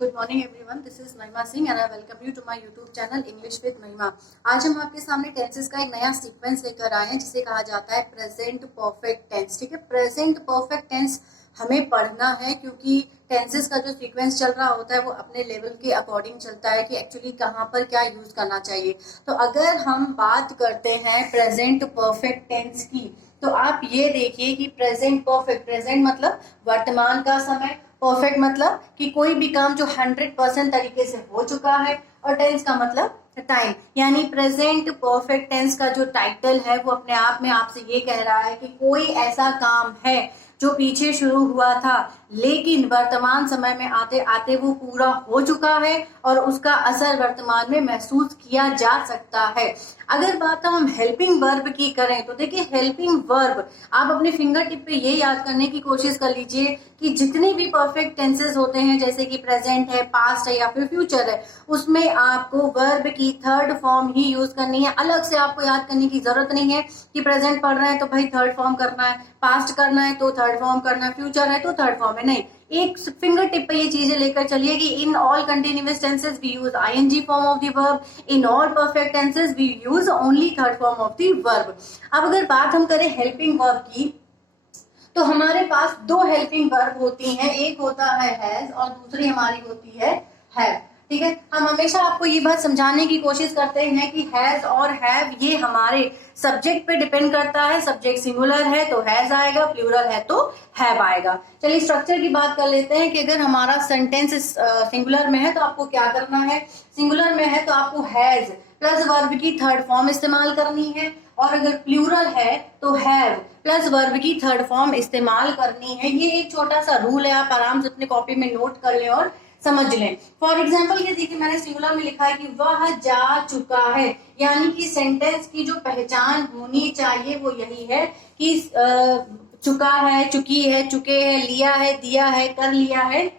Good morning everyone, this is Mahima Singh and I welcome you to my YouTube channel English with Mahima. आज हम आपके सामने tenses का एक नया सीक्वेंस लेकर आए हैं जिसे कहा जाता है प्रेजेंट परफेक्ट टेंस। ठीक है, प्रेजेंट परफेक्ट टेंस हमें पढ़ना है क्योंकि टेंसेस का जो सीक्वेंस चल रहा होता है वो अपने लेवल के अकॉर्डिंग चलता है कि एक्चुअली कहाँ पर क्या यूज करना चाहिए। तो अगर हम बात करते हैं प्रेजेंट परफेक्ट टेंस की, तो आप ये देखिए कि प्रेजेंट परफेक्ट, प्रेजेंट मतलब वर्तमान का समय, परफेक्ट मतलब कि कोई भी काम जो 100% तरीके से हो चुका है, और टेंस का मतलब टाइम। यानी प्रेजेंट परफेक्ट टेंस का जो टाइटल है वो अपने आप में आपसे ये कह रहा है कि कोई ऐसा काम है जो पीछे शुरू हुआ था लेकिन वर्तमान समय में आते आते वो पूरा हो चुका है और उसका असर वर्तमान में महसूस किया जा सकता है। अगर बात हम हेल्पिंग वर्ब की करें तो देखिए, हेल्पिंग वर्ब आप अपने फिंगर टिप पे ये याद करने की कोशिश कर लीजिए कि जितने भी परफेक्ट टेंसेस होते हैं, जैसे कि प्रेजेंट है, पास्ट है या फिर फ्यूचर है, उसमें आपको वर्ब की थर्ड फॉर्म ही यूज करनी है। अलग से आपको याद करने की जरूरत नहीं है कि प्रेजेंट पढ़ रहे हैं तो भाई थर्ड फॉर्म करना है, पास्ट करना है तो थर्ड फॉर्म करना है, फ्यूचर है तो थर्ड फॉर्म है। नहीं, एक फिंगर टिप पे ये चीजें लेकर चलिए कि in all continuous tenses we use ING form of the verb, in all perfect tenses we use only third form of the verb. अब अगर बात हम करें हेल्पिंग वर्ब की, तो हमारे पास दो हेल्पिंग वर्ब होती हैं, एक होता है हैज और दूसरी हमारी होती है हैव। ठीक है, हम हमेशा आपको ये बात समझाने की कोशिश करते हैं कि हैज और हैव ये हमारे सब्जेक्ट पे डिपेंड करता है। सब्जेक्ट सिंगुलर है तो हैज आएगा, प्लूरल है तो हैव आएगा। चलिए स्ट्रक्चर की बात कर लेते हैं कि अगर हमारा सेंटेंस सिंगुलर में है तो आपको क्या करना है। सिंगुलर में है तो आपको हैज प्लस वर्ब की थर्ड फॉर्म इस्तेमाल करनी है, और अगर प्लूरल है तो हैव प्लस वर्ब की थर्ड फॉर्म इस्तेमाल करनी है। ये एक छोटा सा रूल है, आप आराम से अपने कॉपी में नोट कर लें और समझ लें। फॉर एग्जाम्पल ये देखिए, मैंने सिंगुलर में लिखा है कि वह जा चुका है, यानी कि सेंटेंस की जो पहचान होनी चाहिए वो यही है कि चुका है, चुकी है, चुके हैं, लिया है, दिया है, कर लिया है,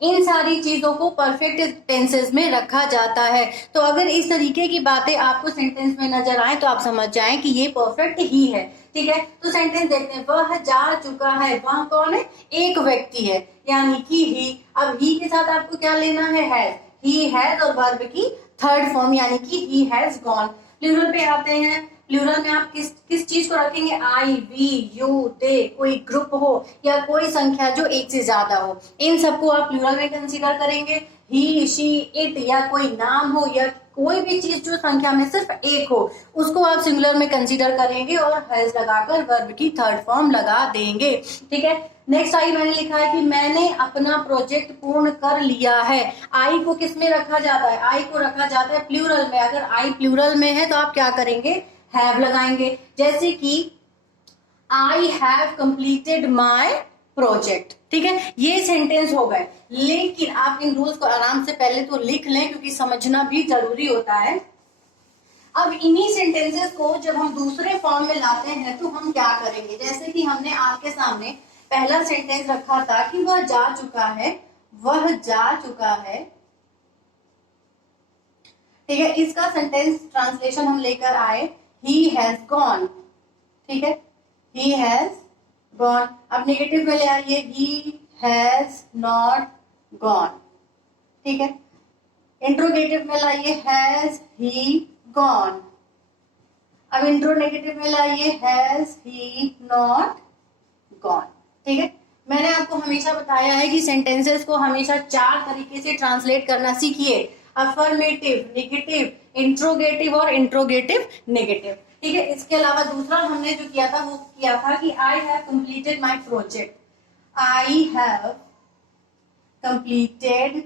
इन सारी चीजों को परफेक्ट टेंसेस में रखा जाता है। तो अगर इस तरीके की बातें आपको सेंटेंस में नजर आए तो आप समझ जाएं कि ये परफेक्ट ही है। ठीक है, तो सेंटेंस देखते हैं। वह जा चुका है, वह कौन है? एक व्यक्ति है, यानी कि ही। अब ही के साथ आपको क्या लेना है? हैज। ही हैज और वर्ब की थर्ड फॉर्म यानी कि ही हैज गॉन। प्लूरल पे आते हैं। प्लूरल में आप किस चीज को रखेंगे? आई, वी, यू, दे, कोई ग्रुप हो या कोई संख्या जो एक से ज्यादा हो, इन सबको आप प्लूरल में कंसीडर करेंगे। ही, शी, इट या कोई नाम हो या कोई भी चीज जो संख्या में सिर्फ एक हो उसको आप सिंगुलर में कंसीडर करेंगे और हैज लगाकर वर्ब की थर्ड फॉर्म लगा देंगे। ठीक है, नेक्स्ट आई मैंने लिखा है कि मैंने अपना प्रोजेक्ट पूर्ण कर लिया है। आई को किस में रखा जाता है? आई को रखा जाता है प्लूरल में। अगर आई प्लूरल में है तो आप क्या करेंगे? हैव लगाएंगे। जैसे कि I have completed my project. ठीक है, ये सेंटेंस हो गए, लेकिन आप इन रूल्स को आराम से पहले तो लिख लें क्योंकि समझना भी जरूरी होता है। अब इन्हीं सेंटेंसेस को जब हम दूसरे फॉर्म में लाते हैं तो हम क्या करेंगे? जैसे कि हमने आपके सामने पहला सेंटेंस रखा था कि वह जा चुका है, वह जा चुका है। ठीक है, इसका सेंटेंस ट्रांसलेशन हम लेकर आए, he has gone। ठीक है, he has gone। अब नेगेटिव में ले आइए, he has not gone। ठीक है, इंट्रोगेटिव में लाइए, has he gone। अब इंट्रोनेगेटिव में लाइए, has he not gone। ठीक है, मैंने आपको हमेशा बताया है कि सेंटेंसेस को हमेशा चार तरीके से ट्रांसलेट करना सीखिए। अफर्मेटिव, नेगेटिव, इंट्रोगेटिव और इंट्रोगेटिव नेगेटिव। ठीक है, इसके अलावा दूसरा हमने जो किया था वो किया था कि I have completed my project. I have completed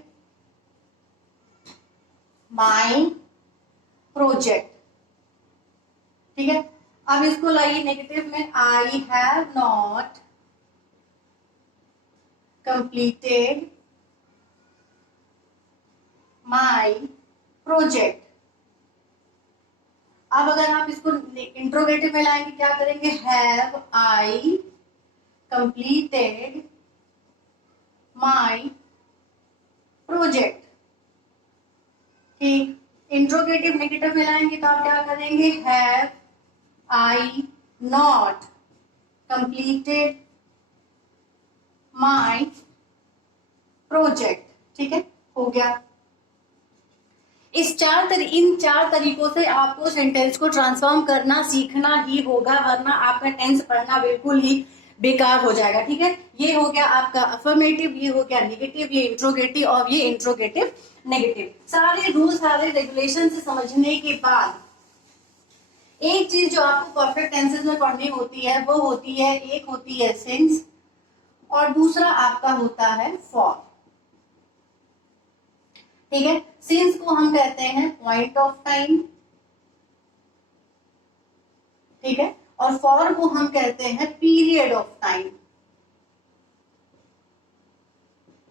my project. ठीक है, अब इसको लाइए नेगेटिव में, I have not completed my project. अब अगर आप इसको इंट्रोगेटिव में लाएंगे क्या करेंगे? Have I completed my project. ठीक, इंट्रोगेटिव नेगेटिव में लाएंगे तो आप क्या करेंगे? Have I not completed my project. ठीक है, हो गया। इन चार तरीकों से आपको सेंटेंस को ट्रांसफॉर्म करना सीखना ही होगा, वरना आपका टेंस पढ़ना बिल्कुल ही बेकार हो जाएगा। ठीक है, ये हो गया आपका अफर्मेटिव, ये हो गया नेगेटिव, ये इंट्रोगेटिव और ये इंट्रोगेटिव नेगेटिव। सारे रूल सारे रेगुलेशन से समझने के बाद एक चीज जो आपको परफेक्ट टेंसेस में पढ़नी होती है वो होती है, एक होती है सिंस और दूसरा आपका होता है फॉर। ठीक है, सिंस को हम कहते हैं पॉइंट ऑफ टाइम, ठीक है, और फॉर को हम कहते हैं पीरियड ऑफ टाइम।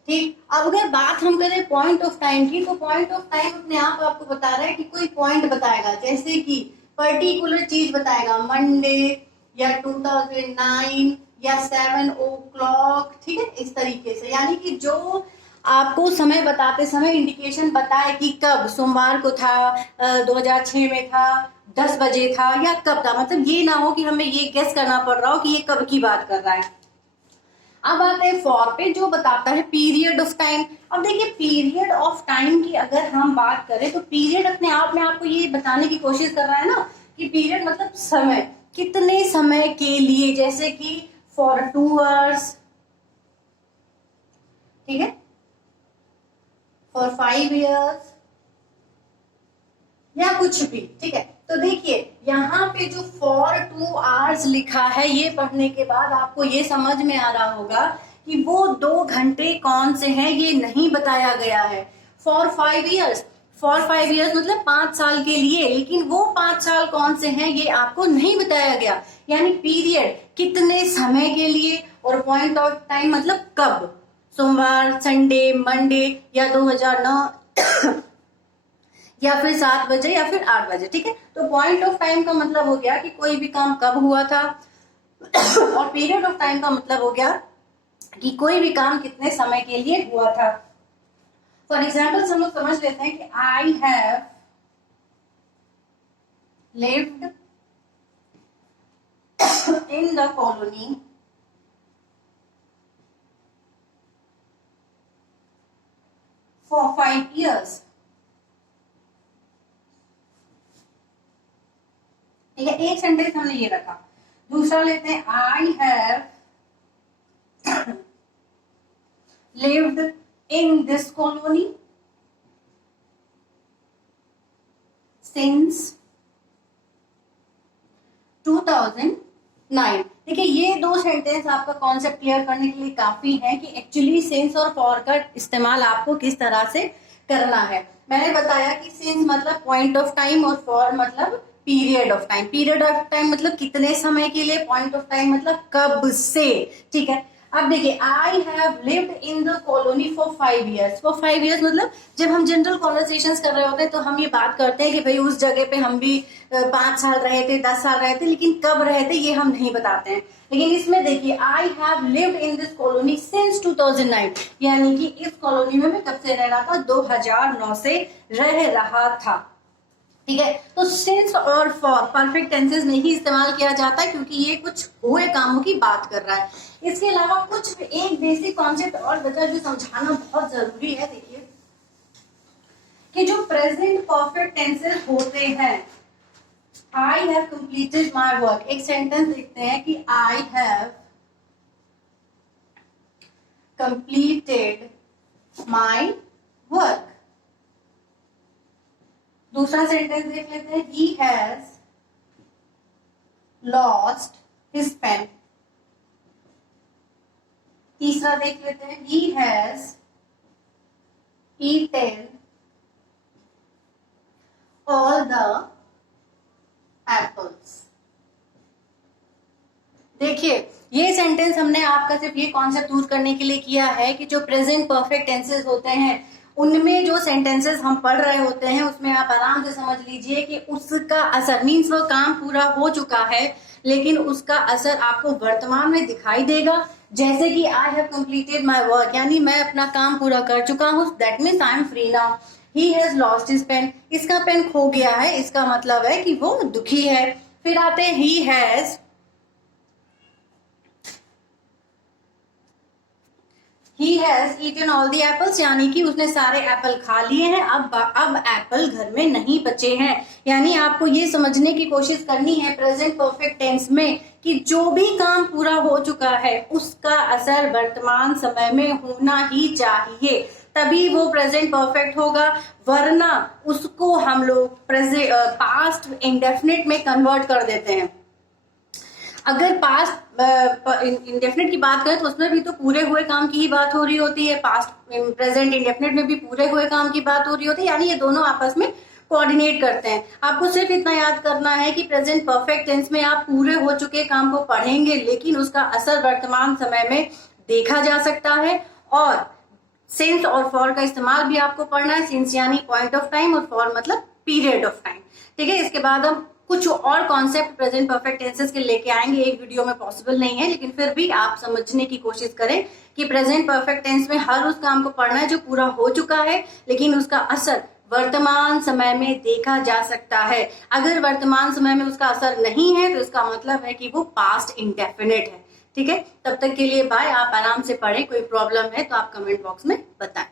ठीक, अब अगर बात हम करें पॉइंट ऑफ टाइम की, तो पॉइंट ऑफ टाइम अपने आप आपको बता रहा है कि कोई पॉइंट बताएगा, जैसे कि पर्टिकुलर चीज बताएगा, मंडे या 2009 या 7 o'clock, ठीक है, इस तरीके से। यानी कि जो आपको समय बताते समय इंडिकेशन बताए कि कब, सोमवार को था, 2006 में था, 10 बजे था, या कब था। मतलब ये ना हो कि हमें ये गेस करना पड़ रहा हो कि ये कब की बात कर रहा है। अब आते हैं फॉर पे, जो बताता है पीरियड ऑफ टाइम। अब देखिए, पीरियड ऑफ टाइम की अगर हम बात करें तो पीरियड अपने आप में आपको ये बताने की कोशिश कर रहा है ना कि पीरियड मतलब समय, कितने समय के लिए, जैसे कि फॉर 2 hours, ठीक है, फॉर 5 years या कुछ भी। ठीक है, तो देखिए यहाँ पे जो फॉर 2 hours लिखा है, ये पढ़ने के बाद आपको ये समझ में आ रहा होगा कि वो 2 घंटे कौन से हैं, ये नहीं बताया गया है। फॉर 5 years, फॉर 5 years मतलब 5 साल के लिए, लेकिन वो 5 साल कौन से हैं ये आपको नहीं बताया गया। यानी पीरियड कितने समय के लिए, और पॉइंट ऑफ टाइम मतलब कब, सोमवार, संडे, मंडे या 2009 या फिर 7 बजे या फिर 8 बजे। ठीक है, तो पॉइंट ऑफ टाइम का मतलब हो गया कि कोई भी काम कब हुआ था और पीरियड ऑफ टाइम का मतलब हो गया कि कोई भी काम कितने समय के लिए हुआ था। फॉर एग्जाम्पल हम लोग समझ लेते हैं कि I have lived in the colony for 5 years। ठीक है, एक सेंटेंस हमने ये रखा। दूसरा लेते हैं, I have lived in this colony since 2009। देखिए, ये 2 सेंटेंस आपका कॉन्सेप्ट क्लियर करने के लिए काफी है कि एक्चुअली सिंस और फॉर का इस्तेमाल आपको किस तरह से करना है। मैंने बताया कि सिंस मतलब पॉइंट ऑफ टाइम और फॉर मतलब period of time. Period of time मतलब कितने समय के लिए, पॉइंट ऑफ टाइम मतलब कब से। ठीक है, अब देखिए, I have lived in the colony for 5 years। For 5 years मतलब जब हम जनरल कॉन्वर्सेशंस कर रहे होते हैं तो हम ये बात करते हैं कि भाई उस जगह पे हम भी 5 साल रहे थे, 10 साल रहे थे, लेकिन कब रहे थे ये हम नहीं बताते हैं। लेकिन इसमें देखिए, I have lived in this colony since 2009, यानी कि इस कॉलोनी में मैं कब से रह रहा था, 2009 से रह रहा था। ठीक है, तो सिंस और फॉर परफेक्ट टेंसेस में ही इस्तेमाल किया जाता है, क्योंकि ये कुछ हुए कामों की बात कर रहा है। इसके अलावा कुछ एक बेसिक कॉन्सेप्ट और बचा जो समझाना बहुत जरूरी है। देखिए कि जो प्रेजेंट परफेक्ट टेंसेस होते हैं, आई हैव कंप्लीटेड माई वर्क, एक सेंटेंस लिखते हैं कि I have completed my work. दूसरा सेंटेंस देख लेते हैं, he has lost his pen। तीसरा देख लेते हैं, he has eaten all the apples। देखिए, ये सेंटेंस हमने आपका सिर्फ ये कॉन्सेप्ट दूर करने के लिए किया है कि जो प्रेजेंट परफेक्ट टेंसेस होते हैं उनमें जो सेंटेंसेस हम पढ़ रहे होते हैं उसमें आप आराम से समझ लीजिए कि उसका असर, मीन्स वो काम पूरा हो चुका है लेकिन उसका असर आपको वर्तमान में दिखाई देगा। जैसे कि I have completed my work, यानी मैं अपना काम पूरा कर चुका हूँ, that means I am free now. He has lost his pen, इसका पेन खो गया है, इसका मतलब है कि वो दुखी है। फिर आते हैं, he has He has eaten all the apples, यानी कि उसने सारे एप्पल खा लिए हैं, अब एप्पल घर में नहीं बचे हैं। यानी आपको ये समझने की कोशिश करनी है प्रेजेंट परफेक्ट टेंस में कि जो भी काम पूरा हो चुका है उसका असर वर्तमान समय में होना ही चाहिए, तभी वो प्रेजेंट परफेक्ट होगा, वरना उसको हम लोग पास्ट इंडेफिनिट में कन्वर्ट कर देते हैं। अगर पास्ट इंडेफिनिट की बात करें तो उसमें भी तो पूरे हुए काम की ही बात हो रही होती है, पास्ट प्रेजेंट इंडेफिनिट में भी पूरे हुए काम की बात हो रही होती है, यानी ये दोनों आपस में कोऑर्डिनेट करते हैं। आपको सिर्फ इतना याद करना है कि प्रेजेंट परफेक्ट टेंस में आप पूरे हो चुके काम को पढ़ेंगे, लेकिन उसका असर वर्तमान समय में देखा जा सकता है। और सिंस और फॉर का इस्तेमाल भी आपको पढ़ना है। सिंस यानी पॉइंट ऑफ टाइम और फॉर मतलब पीरियड ऑफ टाइम। ठीक है, इसके बाद हम कुछ और कॉन्सेप्ट प्रेजेंट परफेक्ट टेंसेस के लेके आएंगे, एक वीडियो में पॉसिबल नहीं है, लेकिन फिर भी आप समझने की कोशिश करें कि प्रेजेंट परफेक्ट टेंस में हर उस काम को पढ़ना है जो पूरा हो चुका है, लेकिन उसका असर वर्तमान समय में देखा जा सकता है। अगर वर्तमान समय में उसका असर नहीं है तो इसका मतलब है कि वो पास्ट इंडेफिनिट है। ठीक है, तब तक के लिए बाय। आप आराम से पढ़ें, कोई प्रॉब्लम है तो आप कमेंट बॉक्स में बताएं।